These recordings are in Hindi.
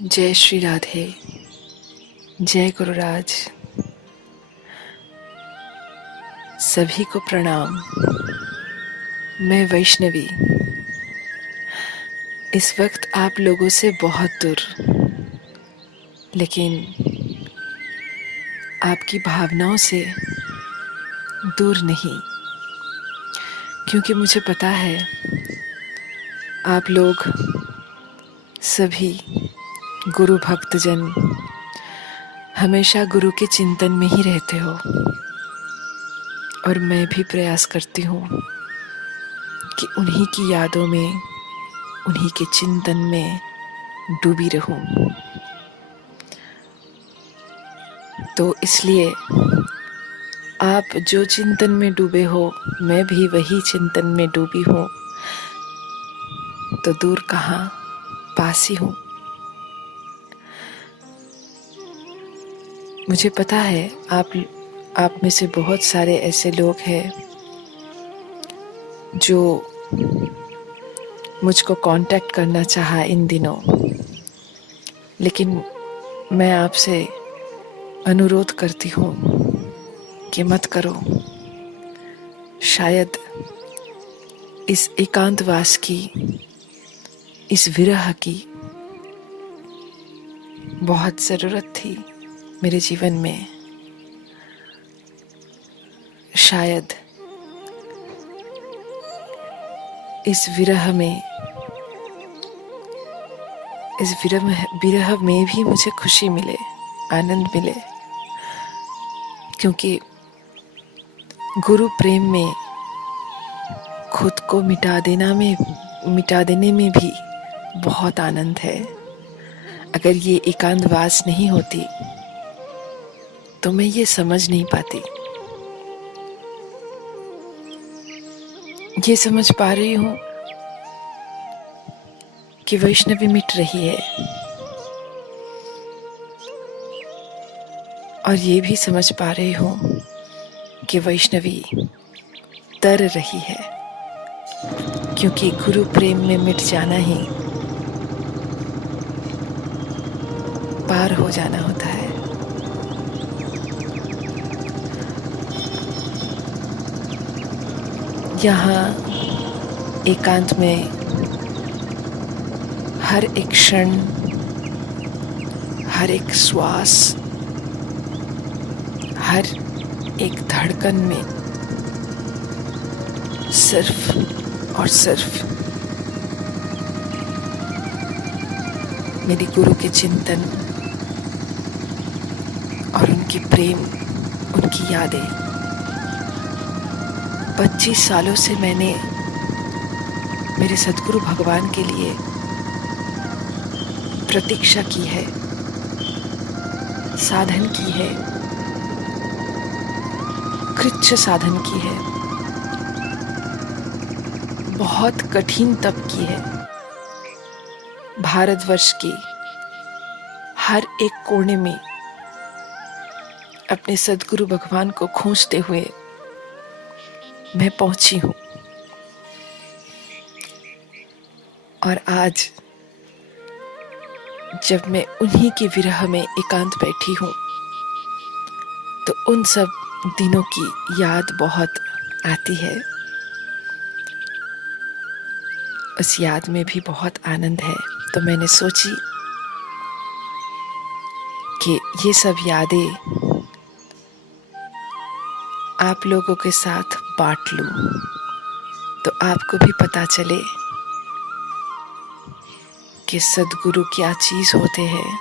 जय श्री राधे। जय गुरुराज। सभी को प्रणाम। मैं वैष्णवी इस वक्त आप लोगों से बहुत दूर, लेकिन आपकी भावनाओं से दूर नहीं, क्योंकि मुझे पता है आप लोग सभी गुरु भक्तजन हमेशा गुरु के चिंतन में ही रहते हो, और मैं भी प्रयास करती हूँ कि उन्हीं की यादों में, उन्हीं के चिंतन में डूबी रहूं। तो इसलिए आप जो चिंतन में डूबे हो, मैं भी वही चिंतन में डूबी हूँ। तो दूर कहाँ, पास ही हूँ। मुझे पता है आप में से बहुत सारे ऐसे लोग हैं जो मुझको कांटेक्ट करना चाहा इन दिनों, लेकिन मैं आपसे अनुरोध करती हूँ कि मत करो। शायद इस एकांतवास की, इस विरह की बहुत ज़रूरत थी मेरे जीवन में। शायद इस विरह में भी मुझे खुशी मिले, आनंद मिले, क्योंकि गुरु प्रेम में खुद को मिटा देने में भी बहुत आनंद है। अगर ये एकांतवास नहीं होती तो मैं ये समझ नहीं पाती। ये समझ पा रही हूँ कि वैष्णवी मिट रही है, और ये भी समझ पा रही हूँ कि वैष्णवी तर रही है, क्योंकि गुरु प्रेम में मिट जाना ही पार हो जाना होता है। यहाँ एकांत में हर एक क्षण, हर एक श्वास, हर एक धड़कन में सिर्फ और सिर्फ मेरी गुरु के चिंतन और उनकी प्रेम, उनकी यादें। 25 सालों से मैंने मेरे सद्गुरु भगवान के लिए प्रतीक्षा की है, साधन की है, कृच्छ साधन की है, बहुत कठिन तप की है। भारतवर्ष की हर एक कोने में अपने सद्गुरु भगवान को खोजते हुए मैं पहुंची हूँ, और आज जब मैं उन्हीं के विरह में एकांत बैठी हूँ तो उन सब दिनों की याद बहुत आती है। उस याद में भी बहुत आनंद है। तो मैंने सोची कि ये सब यादें आप लोगों के साथ बांट लूं, तो आपको भी पता चले कि सद्गुरु क्या चीज होते हैं,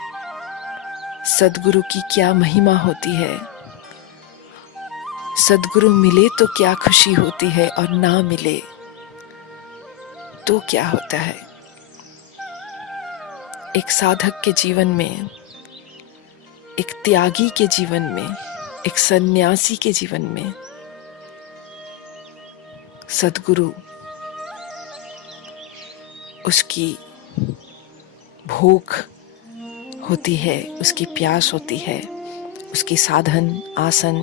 सद्गुरु की क्या महिमा होती है, सद्गुरु मिले तो क्या खुशी होती है, और ना मिले तो क्या होता है। एक साधक के जीवन में, एक त्यागी के जीवन में, एक सन्यासी के जीवन में सद्गुरु उसकी भूख होती है, उसकी प्यास होती है, उसकी साधन, आसन,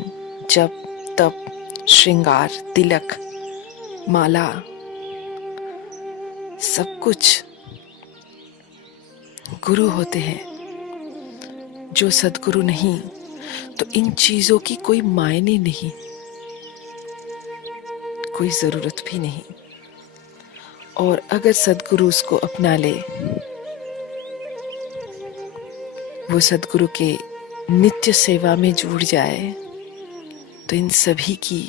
जप, तप, श्रृंगार, तिलक, माला, सब कुछ गुरु होते हैं। जो सद्गुरु नहीं तो इन चीजों की कोई मायने नहीं, कोई जरूरत भी नहीं। और अगर सद्गुरु उसको अपना ले, वो सद्गुरु के नित्य सेवा में जुड़ जाए, तो इन सभी की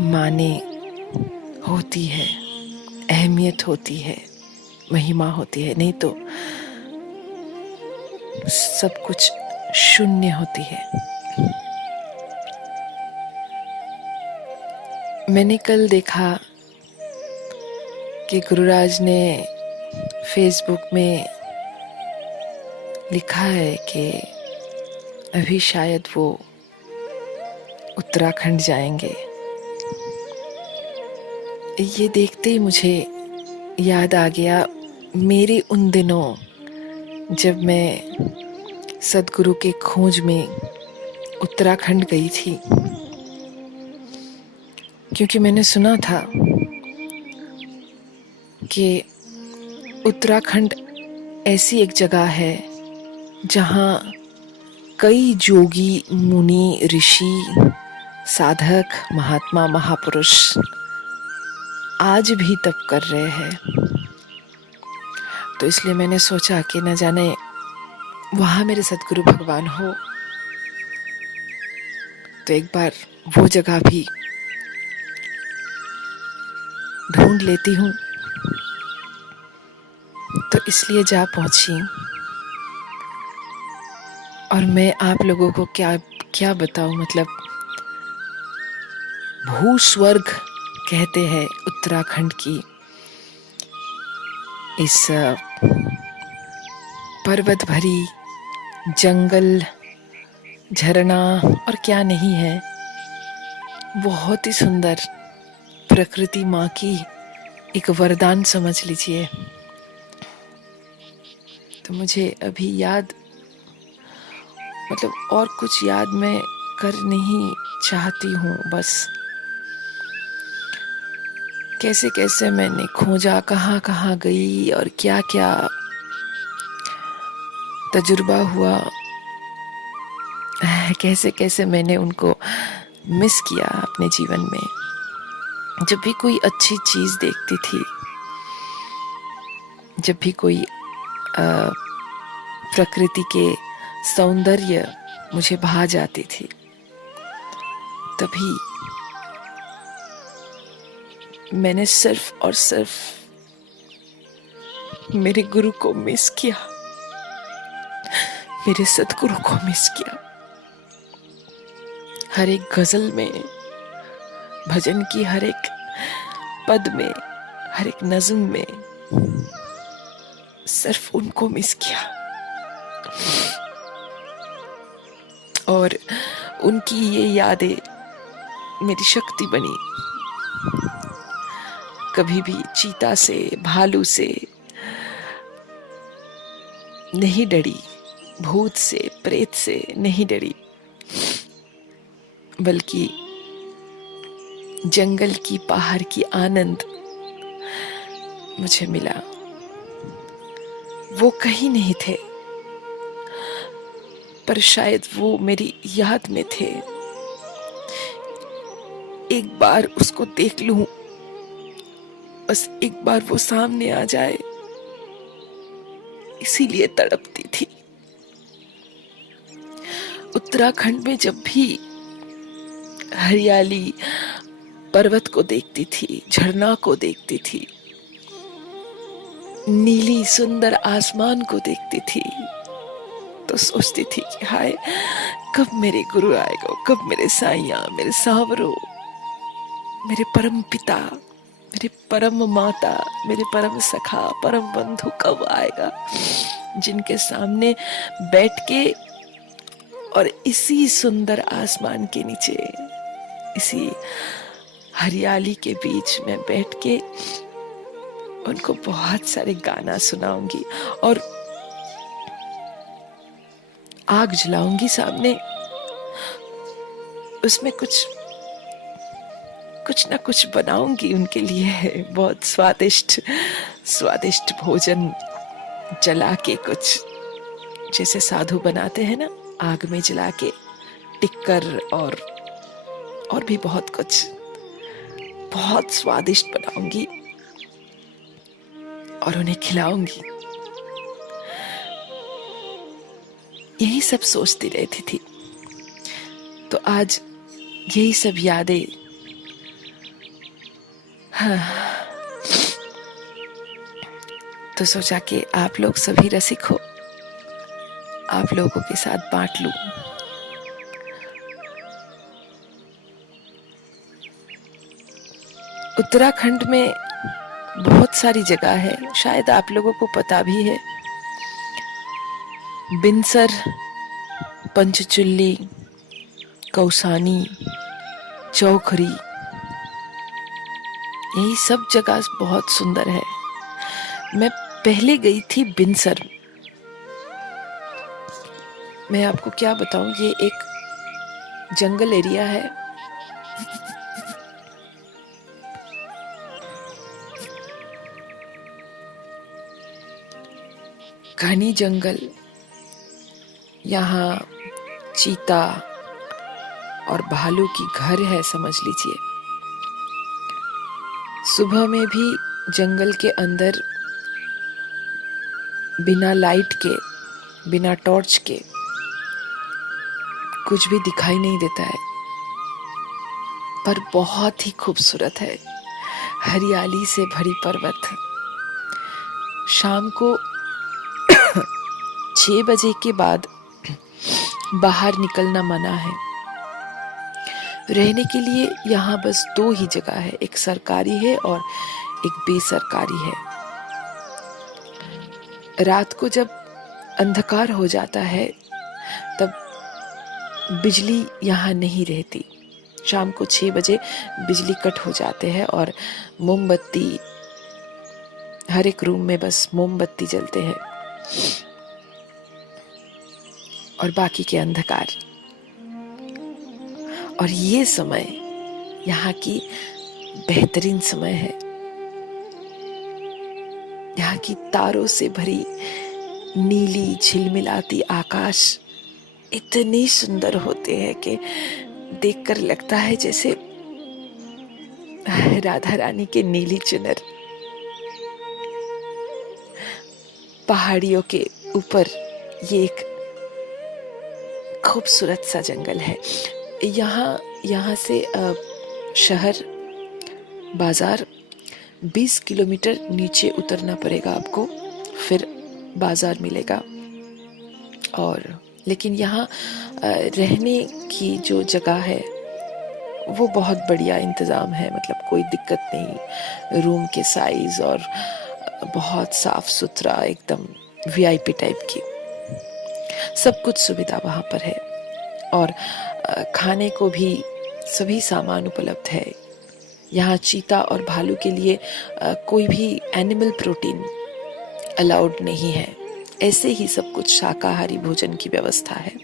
माने होती है, अहमियत होती है, महिमा होती है। नहीं तो सब कुछ शून्य होती है। मैंने कल देखा कि गुरुराज ने फेसबुक में लिखा है कि अभी शायद वो उत्तराखंड जाएंगे। ये देखते ही मुझे याद आ गया मेरे उन दिनों जब मैं सद्गुरु के खोज में उत्तराखंड गई थी। क्योंकि मैंने सुना था कि उत्तराखंड ऐसी एक जगह है जहाँ कई जोगी, मुनि, ऋषि, साधक, महात्मा, महापुरुष आज भी तप कर रहे हैं। तो इसलिए मैंने सोचा कि न जाने वहाँ मेरे सद्गुरु भगवान हो तो एक बार वो जगह भी ढूंढ लेती हूँ। तो इसलिए जा पहुंची। और मैं आप लोगों को क्या बताऊं, मतलब भू स्वर्ग कहते हैं उत्तराखंड की इस पर्वत भरी जंगल, झरना और क्या नहीं है। बहुत ही सुंदर प्रकृति माँ की एक वरदान समझ लीजिए। तो मुझे अभी याद, मतलब और कुछ याद मैं कर नहीं चाहती हूँ, बस कैसे कैसे मैंने खोजा, कहाँ कहाँ गई और क्या क्या तजुर्बा हुआ, कैसे कैसे मैंने उनको मिस किया अपने जीवन में। जब भी कोई अच्छी चीज देखती थी, जब भी कोई प्रकृति के सौंदर्य मुझे भा जाती थी, तभी मैंने सिर्फ और सिर्फ मेरे गुरु को मिस किया, मेरे सद्गुरु को मिस किया। हर एक गजल में, भजन की हर एक पद में, हर एक नज़्म में सिर्फ उनको मिस किया। और उनकी ये यादें मेरी शक्ति बनी। कभी भी चीता से, भालू से नहीं डरी, भूत से, प्रेत से नहीं डरी, बल्कि जंगल की, पहाड़ की आनंद मुझे मिला। वो कहीं नहीं थे, पर शायद वो मेरी याद में थे। एक बार उसको देख लूं, बस एक बार वो सामने आ जाए, इसीलिए तड़पती थी। उत्तराखंड में जब भी हरियाली, पर्वत को देखती थी, झरना को देखती थी, नीली सुंदर आसमान को देखती थी, तो सोचती थी कि हाय, कब मेरे गुरु आएगा, कब मेरे साईया, मेरे सावरो, मेरे परम पिता, मेरे परम माता, मेरे परम सखा, परम बंधु कब आएगा, जिनके सामने बैठ के और इसी सुंदर आसमान के नीचे, इसी हरियाली के बीच में बैठ के उनको बहुत सारे गाना सुनाऊंगी और आग जलाऊंगी सामने, उसमें कुछ ना कुछ बनाऊंगी उनके लिए, बहुत स्वादिष्ट स्वादिष्ट भोजन जला के कुछ, जैसे साधु बनाते हैं ना, आग में जला के टिक्कर और भी बहुत कुछ, बहुत स्वादिष्ट बनाऊंगी और उन्हें खिलाऊंगी। यही सब सोचती रहती थी। तो आज यही सब यादें, हाँ, तो सोचा कि आप लोग सभी रसिक हो, आप लोगों के साथ बांट लूं। उत्तराखंड में बहुत सारी जगह है, शायद आप लोगों को पता भी है। बिनसर, पंचचुल्ली, कौसानी, चौखरी, यही सब जगह बहुत सुंदर है। मैं पहले गई थी बिनसर। मैं आपको क्या बताऊं, ये एक जंगल एरिया है। घनी जंगल, यहाँ चीता और भालू की घर है, समझ लीजिए। सुबह में भी जंगल के अंदर बिना लाइट के, बिना टॉर्च के कुछ भी दिखाई नहीं देता है, पर बहुत ही खूबसूरत है। हरियाली से भरी पर्वत। शाम को 6 बजे के बाद बाहर निकलना मना है। रहने के लिए यहाँ बस 2 ही जगह है, एक सरकारी है और एक बेसरकारी है। रात को जब अंधकार हो जाता है तब बिजली यहाँ नहीं रहती। शाम को 6 बजे बिजली कट हो जाते हैं और मोमबत्ती, हर एक रूम में बस मोमबत्ती जलते हैं और बाकी के अंधकार। और ये समय यहाँ की बेहतरीन समय है। यहाँ की तारों से भरी नीली झिलमिलाती आकाश इतनी सुंदर होते हैं कि देखकर लगता है जैसे राधा रानी के नीली चुनर। पहाड़ियों के ऊपर ये एक खूबसूरत सा जंगल है। यहाँ से शहर, बाजार 20 किलोमीटर नीचे उतरना पड़ेगा आपको, फिर बाजार मिलेगा। और लेकिन यहाँ रहने की जो जगह है वो बहुत बढ़िया इंतज़ाम है, मतलब कोई दिक्कत नहीं। रूम के साइज और बहुत साफ सुथरा, एकदम वीआईपी टाइप की सब कुछ सुविधा वहाँ पर है। और खाने को भी सभी सामान उपलब्ध है। यहाँ चीता और भालू के लिए कोई भी एनिमल प्रोटीन अलाउड नहीं है। ऐसे ही सब कुछ शाकाहारी भोजन की व्यवस्था है।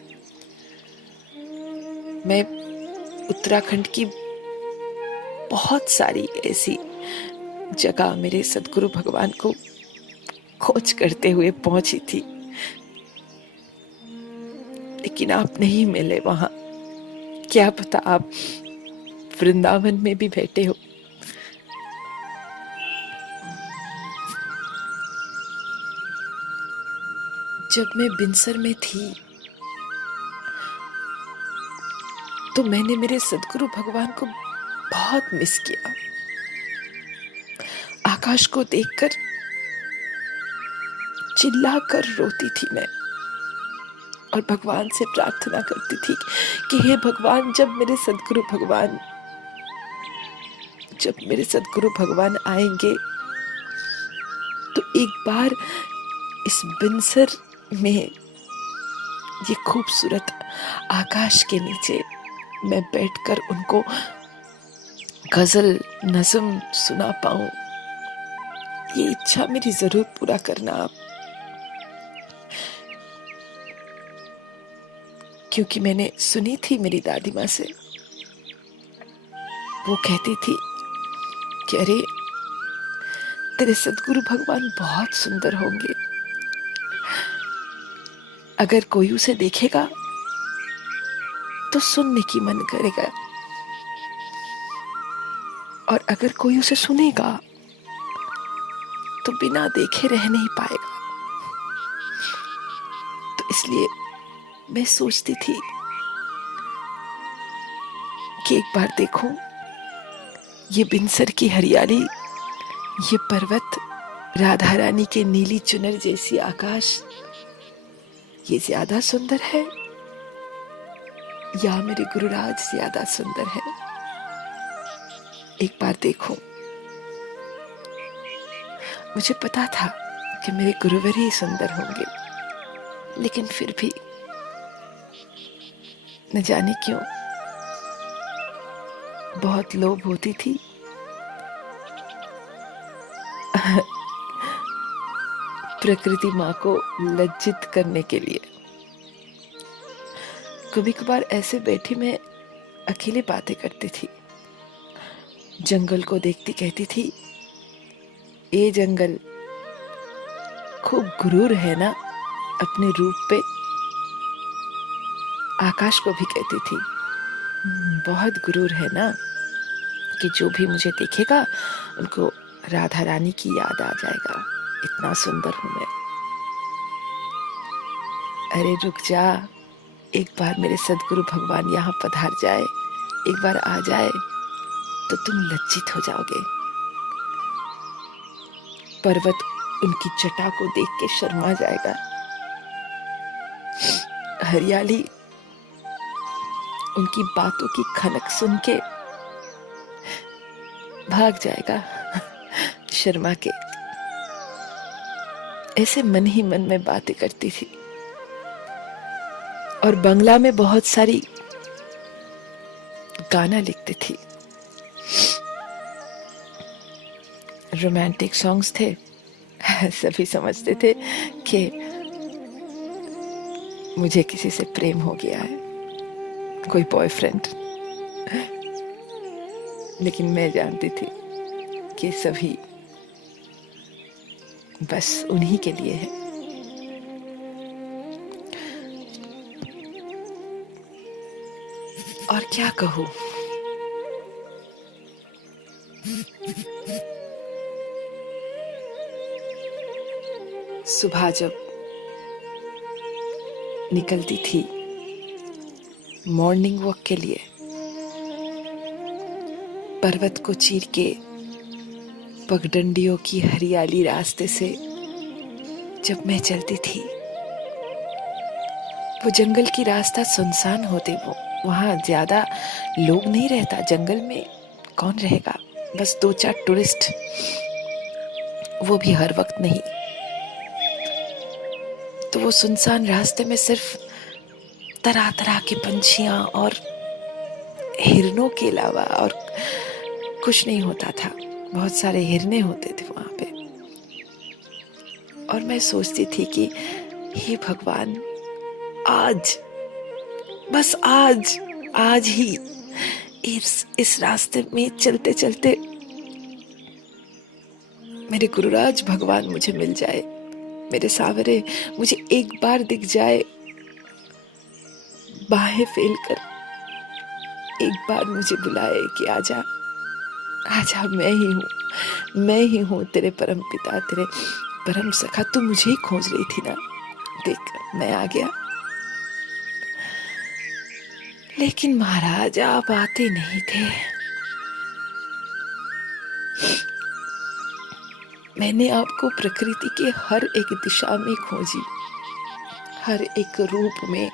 मैं उत्तराखंड की बहुत सारी ऐसी जगह मेरे सदगुरु भगवान को खोज करते हुए पहुंची थी, लेकिन आप नहीं मिले वहां। क्या पता आप वृंदावन में भी बैठे हो। जब मैं बिनसर में थी तो मैंने मेरे सदगुरु भगवान को बहुत मिस किया। आकाश को देखकर चिल्लाकर रोती थी मैं और भगवान से प्रार्थना करती थी कि हे भगवान, जब मेरे सदगुरु भगवान आएंगे तो एक बार इस बिनसर में ये खूबसूरत आकाश के नीचे मैं बैठकर उनको गजल नज़म सुना पाऊं। ये इच्छा मेरी जरूर पूरा करना आप, क्योंकि मैंने सुनी थी मेरी दादी माँ से। वो कहती थी कि अरे तेरे सदगुरु भगवान बहुत सुंदर होंगे, अगर कोई उसे देखेगा तो सुनने की मन करेगा, और अगर कोई उसे सुनेगा तो बिना देखे रह नहीं पाएगा। तो इसलिए मैं सोचती थी कि एक बार देखूं ये बिनसर की हरियाली, ये पर्वत, राधा रानी के नीली चुनर जैसी आकाश, ये ज्यादा सुंदर है या मेरे गुरुराज ज्यादा सुंदर है। एक बार देखो। मुझे पता था कि मेरे गुरुवर ही सुंदर होंगे, लेकिन फिर भी न जाने क्यों बहुत लोभ होती थी। प्रकृति माँ को लज्जित करने के लिए। कभी कभार ऐसे बैठी मैं अकेले बातें करती थी, जंगल को देखती कहती थी, ये जंगल खूब गुरूर है ना अपने रूप पे। आकाश को भी कहती थी, बहुत गुरूर है ना कि जो भी मुझे देखेगा उनको राधा रानी की याद आ जाएगा, इतना सुंदर हूं मैं। अरे रुक जा, एक बार मेरे सदगुरु भगवान यहाँ पधार जाए, एक बार आ जाए तो तुम लज्जित हो जाओगे। पर्वत उनकी जटा को देख के शर्मा जाएगा, हरियाली उनकी बातों की खनक सुन के भाग जाएगा शर्मा के। ऐसे मन ही मन में बातें करती थी, और बंगला में बहुत सारी गाना लिखती थी। रोमांटिक सॉन्ग्स थे। सभी समझते थे कि मुझे किसी से प्रेम हो गया है, कोई बॉयफ्रेंड। लेकिन मैं जानती थी कि सभी बस उन्हीं के लिए है। और क्या कहूं, सुबह जब निकलती थी मॉर्निंग वॉक के लिए, पर्वत को चीर के पगडंडियों की हरियाली रास्ते से जब मैं चलती थी, वो जंगल की रास्ता सुनसान होते, वो वहां ज्यादा लोग नहीं रहता। जंगल में कौन रहेगा, बस 2-4 टूरिस्ट, वो भी हर वक्त नहीं। तो वो सुनसान रास्ते में सिर्फ तरह तरह के पंछियां और हिरनों के अलावा और कुछ नहीं होता था। बहुत सारे हिरने होते थे वहां पे, और मैं सोचती थी कि हे भगवान, आज, बस आज, आज ही इस रास्ते में चलते चलते मेरे गुरुराज भगवान मुझे मिल जाए, मेरे सावरे मुझे एक बार दिख जाए, बाहें फैल कर एक बार मुझे बुलाए कि आजा, आजा, मैं ही हूँ तेरे परम पिता, तेरे परम सखा। तू मुझे ही खोज रही थी ना, देख मैं आ गया। लेकिन महाराज आप आते नहीं थे। मैंने आपको प्रकृति के हर एक दिशा में खोजी, हर एक रूप में,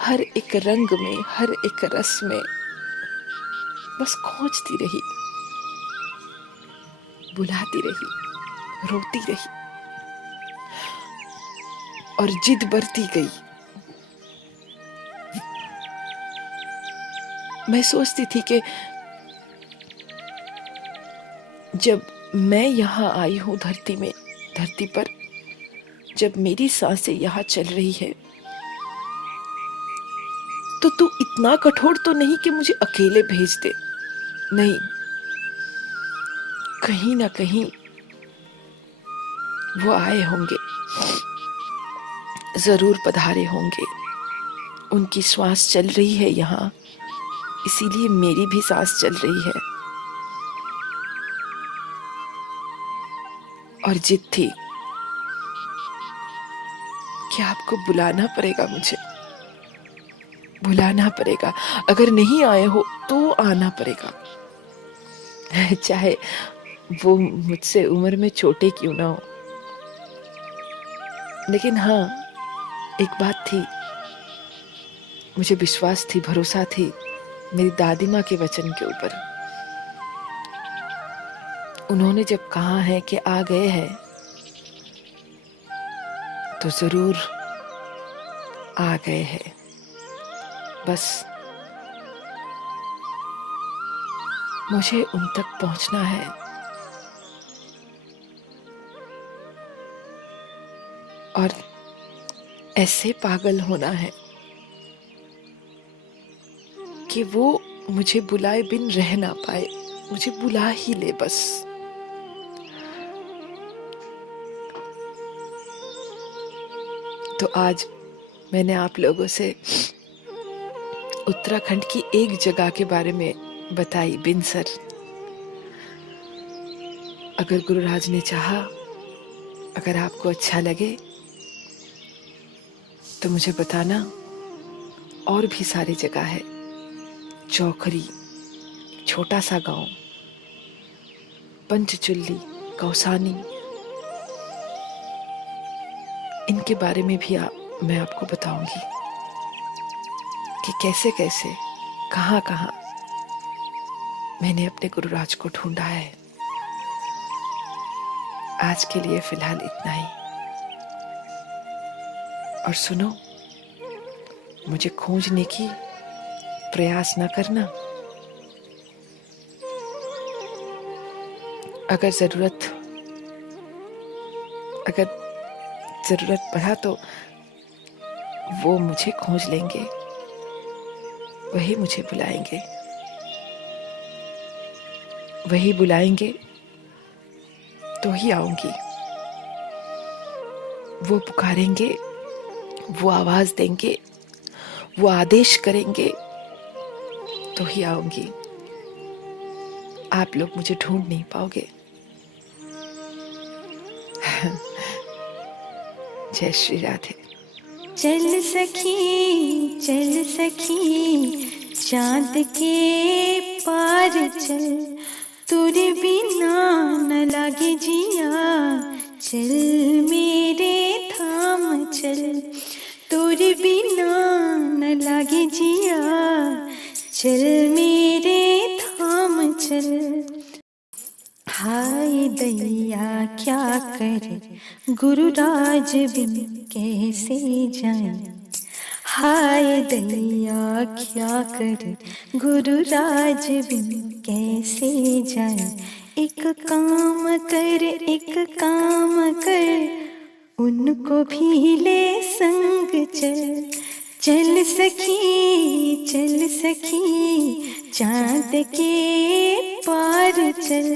हर एक रंग में, हर एक रस में, बस खोजती रही, बुलाती रही, रोती रही, और जिद बढ़ती गई। मैं सोचती थी कि जब मैं यहाँ आई हूँ धरती पर, जब मेरी सांसें यहाँ चल रही है, तो तू इतना कठोर तो नहीं कि मुझे अकेले भेज दे। नहीं, कहीं ना कहीं वो आए होंगे, जरूर पधारे होंगे। उनकी श्वास चल रही है यहाँ, इसीलिए मेरी भी सांस चल रही है। और जिद थी कि आपको बुलाना पड़ेगा, मुझे बुलाना पड़ेगा। अगर नहीं आए हो तो आना पड़ेगा, चाहे वो मुझसे उम्र में छोटे क्यों ना हो। लेकिन हाँ, एक बात थी, मुझे विश्वास थी, भरोसा थी मेरी दादी माँ के वचन के ऊपर। उन्होंने जब कहा है कि आ गए हैं तो जरूर आ गए हैं। बस मुझे उन तक पहुंचना है। और ऐसे पागल होना है कि वो मुझे बुलाए बिन रह ना पाए, मुझे बुला ही ले बस। तो आज मैंने आप लोगों से उत्तराखंड की एक जगह के बारे में बताई, बिनसर। अगर गुरुराज ने चाहा, अगर आपको अच्छा लगे तो मुझे बताना। और भी सारी जगह है, चौखरी, छोटा सा गांव, पंचचुल्ली, कौसानी, इनके बारे में भी मैं आपको बताऊंगी कि कैसे कैसे, कहाँ कहाँ मैंने अपने गुरुराज को ढूंढा है। आज के लिए फिलहाल इतना ही। और सुनो, मुझे खोजने की प्रयास ना करना। अगर जरूरत पड़ा तो वो मुझे खोज लेंगे, वही मुझे बुलाएंगे, वही बुलाएंगे तो ही आऊंगी। वो पुकारेंगे, वो आवाज देंगे, वो आदेश करेंगे तो ही आऊंगी। आप लोग मुझे ढूंढ नहीं पाओगे। जय श्री राधे। चल सखी चांद के पार चल, तुरे बिना न लागे जिया। चल मेरे धाम चल, तुरे बिना न लागे जिया। चल मेरे धाम चल। हाय दैया क्या करे गुरुराज बिन कैसे जाए। हाय दैया क्या करे गुरुराज बिन कैसे जाए। एक काम कर उनको भी ले संग चल। चल सखी चांद के पार चल।